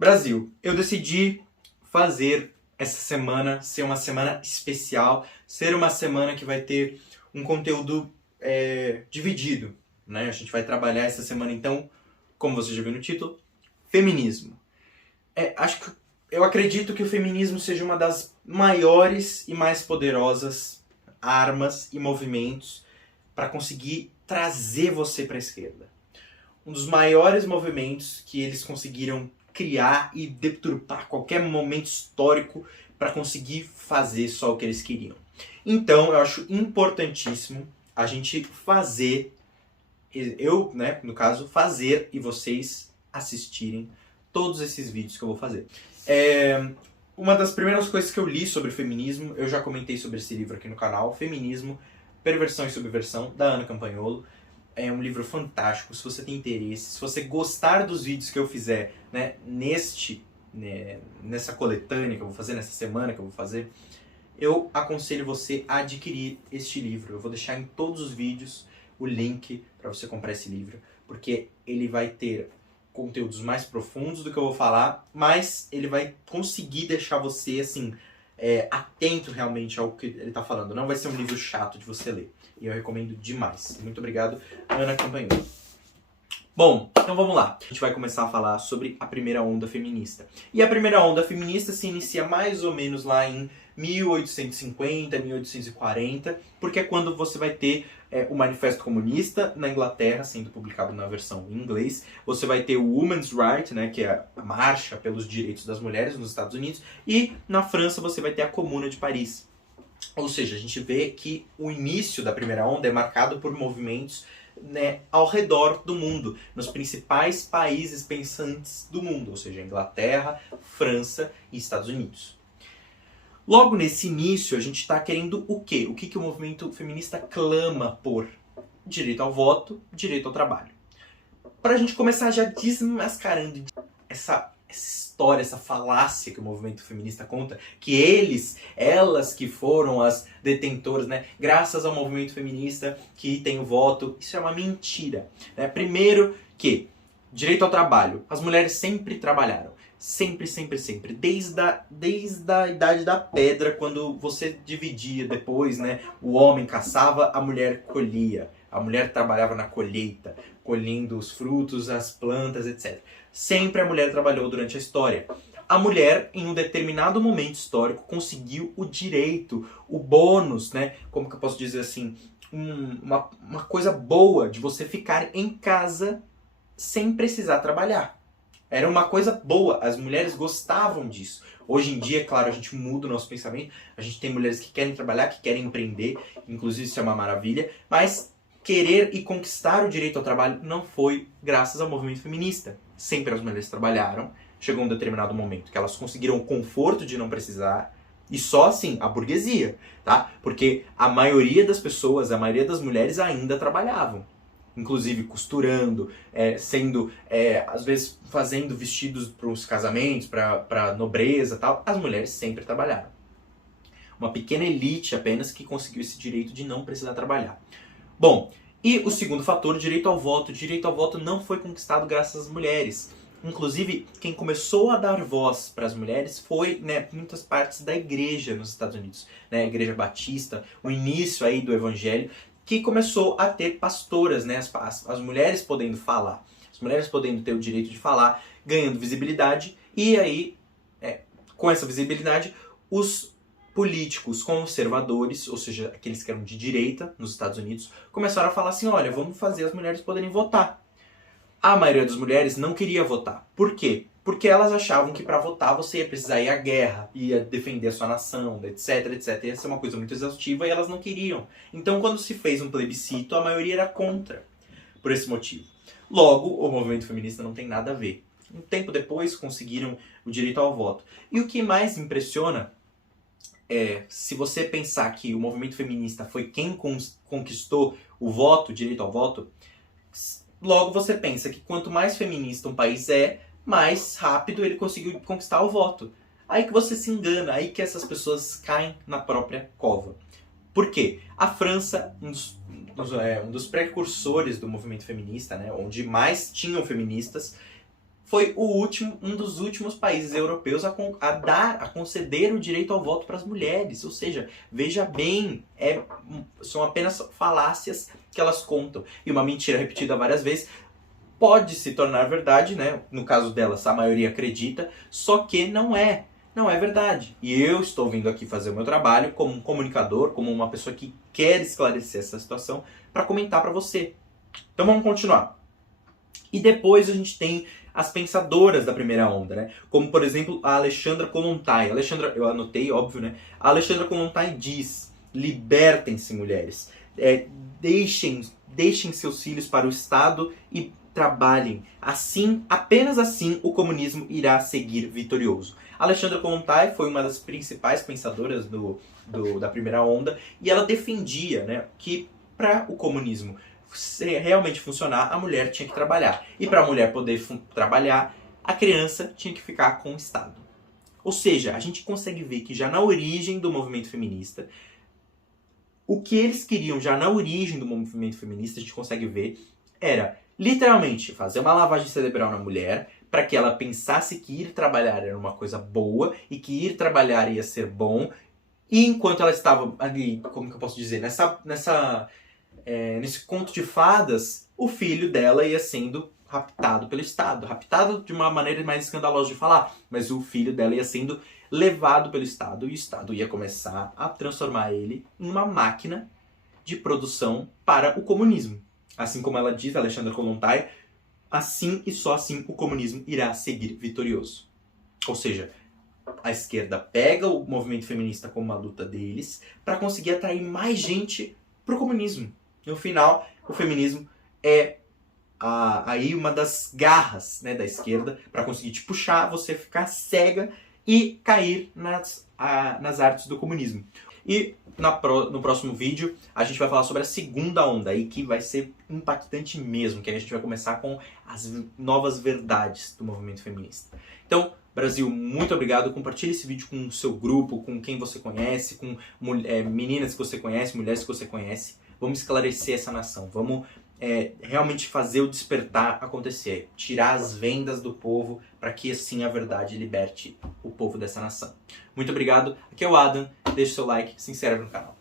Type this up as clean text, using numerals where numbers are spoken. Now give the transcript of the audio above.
Brasil, eu decidi fazer essa semana ser uma semana especial, ser uma semana que vai ter um conteúdo dividido, né? A gente vai trabalhar essa semana, então, como você já viu no título, feminismo. Eu acredito que o feminismo seja uma das maiores e mais poderosas armas e movimentos para conseguir trazer você para a esquerda. Um dos maiores movimentos que eles conseguiram criar e deturpar qualquer momento histórico para conseguir fazer só o que eles queriam. Então, eu acho importantíssimo a gente fazer, eu, né, no caso, fazer e vocês assistirem todos esses vídeos que eu vou fazer. Uma das primeiras coisas que eu li sobre feminismo, eu já comentei sobre esse livro aqui no canal, Feminismo, Perversão e Subversão, da Ana Campagnolo. É um livro fantástico, se você tem interesse, se você gostar dos vídeos que eu fizer, né, nessa coletânea que eu vou fazer, nessa semana que eu vou fazer, eu aconselho você a adquirir este livro. Eu vou deixar em todos os vídeos o link para você comprar esse livro, porque ele vai ter conteúdos mais profundos do que eu vou falar, mas ele vai conseguir deixar você, assim, atento realmente ao que ele está falando. Não vai ser um livro chato de você ler. E eu recomendo demais. Muito obrigado, Ana Campagnolo. Bom, então vamos lá. A gente vai começar a falar sobre a primeira onda feminista. E a primeira onda feminista se inicia mais ou menos lá em 1850, 1840, porque é quando você vai ter o Manifesto Comunista na Inglaterra, sendo publicado na versão em inglês. Você vai ter o Women's Right, né, que é a marcha pelos direitos das mulheres nos Estados Unidos. E na França você vai ter a Comuna de Paris. Ou seja, a gente vê que o início da primeira onda é marcado por movimentos, né, ao redor do mundo, nos principais países pensantes do mundo, ou seja, Inglaterra, França e Estados Unidos. Logo nesse início, a gente está querendo o quê? O que o movimento feminista clama por? Direito ao voto, direito ao trabalho. Para a gente começar já desmascarando essa história, essa falácia que o movimento feminista conta, que elas que foram as detentoras, né, graças ao movimento feminista que tem o voto, isso é uma mentira. Né? Primeiro que, direito ao trabalho, as mulheres sempre trabalharam. Sempre, sempre, sempre. Desde a Idade da Pedra, quando você dividia depois, né, o homem caçava, a mulher colhia. A mulher trabalhava na colheita, colhendo os frutos, as plantas, etc. Sempre a mulher trabalhou durante a história. A mulher, em um determinado momento histórico, conseguiu o direito, o bônus, né? Como que eu posso dizer assim? Uma coisa boa de você ficar em casa sem precisar trabalhar. Era uma coisa boa, as mulheres gostavam disso. Hoje em dia, claro, a gente muda o nosso pensamento. A gente tem mulheres que querem trabalhar, que querem empreender. Inclusive, isso é uma maravilha. Mas querer e conquistar o direito ao trabalho não foi graças ao movimento feminista. Sempre as mulheres trabalharam. Chegou um determinado momento que elas conseguiram o conforto de não precisar. E só assim, a burguesia, tá? Porque a maioria das pessoas, a maioria das mulheres ainda trabalhavam. Inclusive costurando, às vezes fazendo vestidos para os casamentos, para nobreza e tal. As mulheres sempre trabalharam. Uma pequena elite apenas que conseguiu esse direito de não precisar trabalhar. Bom, e o segundo fator, direito ao voto. O direito ao voto não foi conquistado graças às mulheres. Inclusive, quem começou a dar voz para as mulheres foi, né, muitas partes da igreja nos Estados Unidos. Né, a igreja batista, o início aí do evangelho, que começou a ter pastoras, né, as mulheres podendo falar. As mulheres podendo ter o direito de falar, ganhando visibilidade. E aí, com essa visibilidade, os políticos conservadores, ou seja, aqueles que eram de direita nos Estados Unidos, começaram a falar assim, olha, vamos fazer as mulheres poderem votar. A maioria das mulheres não queria votar. Por quê? Porque elas achavam que para votar você ia precisar ir à guerra, ia defender a sua nação, etc, etc. Ia ser uma coisa muito exaustiva e elas não queriam. Então, quando se fez um plebiscito, a maioria era contra, por esse motivo. Logo, o movimento feminista não tem nada a ver. Um tempo depois, conseguiram o direito ao voto. E o que mais impressiona se você pensar que o movimento feminista foi quem conquistou o voto, o direito ao voto, logo você pensa que quanto mais feminista um país mais rápido ele conseguiu conquistar o voto. Aí que você se engana, aí que essas pessoas caem na própria cova. Por quê? A França, um dos precursores do movimento feminista, né, onde mais tinham feministas, foi um dos últimos países europeus a conceder o direito ao voto para as mulheres. Ou seja, veja bem, são apenas falácias que elas contam. E uma mentira repetida várias vezes pode se tornar verdade, né? No caso delas, a maioria acredita, só que não é verdade. E eu estou vindo aqui fazer o meu trabalho como um comunicador, como uma pessoa que quer esclarecer essa situação, para comentar para você. Então vamos continuar. E depois a gente tem as pensadoras da primeira onda, né? Como, por exemplo, a Alexandra Kollontai. Eu anotei, óbvio, né? A Alexandra Kollontai diz: libertem-se, mulheres. Deixem seus filhos para o Estado e trabalhem. Assim, apenas assim, o comunismo irá seguir vitorioso. Alexandra Kollontai foi uma das principais pensadoras da primeira onda, e ela defendia, né, que para o comunismo realmente funcionar, a mulher tinha que trabalhar. E para a mulher poder trabalhar, a criança tinha que ficar com o Estado. Ou seja, a gente consegue ver que já na origem do movimento feminista, o que eles queriam já na origem do movimento feminista, a gente consegue ver, era literalmente fazer uma lavagem cerebral na mulher, para que ela pensasse que ir trabalhar era uma coisa boa, e que ir trabalhar ia ser bom, e enquanto ela estava ali, como que eu posso dizer, nesse conto de fadas, o filho dela ia sendo raptado pelo Estado. Raptado de uma maneira mais escandalosa de falar, mas o filho dela ia sendo levado pelo Estado, e o Estado ia começar a transformar ele em uma máquina de produção para o comunismo. Assim como ela diz, Alexandra Kollontai, assim e só assim o comunismo irá seguir vitorioso. Ou seja, a esquerda pega o movimento feminista como uma luta deles para conseguir atrair mais gente para o comunismo. No final, o feminismo é aí uma das garras, né, da esquerda para conseguir te puxar, você ficar cega e cair nas artes do comunismo. E no próximo vídeo a gente vai falar sobre a segunda onda aí, que vai ser impactante mesmo, que aí a gente vai começar com as novas verdades do movimento feminista. Então, Brasil, muito obrigado. Compartilhe esse vídeo com o seu grupo, com quem você conhece, com meninas que você conhece, mulheres que você conhece. Vamos esclarecer essa nação. Vamos realmente fazer o despertar acontecer. Tirar as vendas do povo para que assim a verdade liberte o povo dessa nação. Muito obrigado. Aqui é o Adam. Deixe seu like, se inscreve no canal.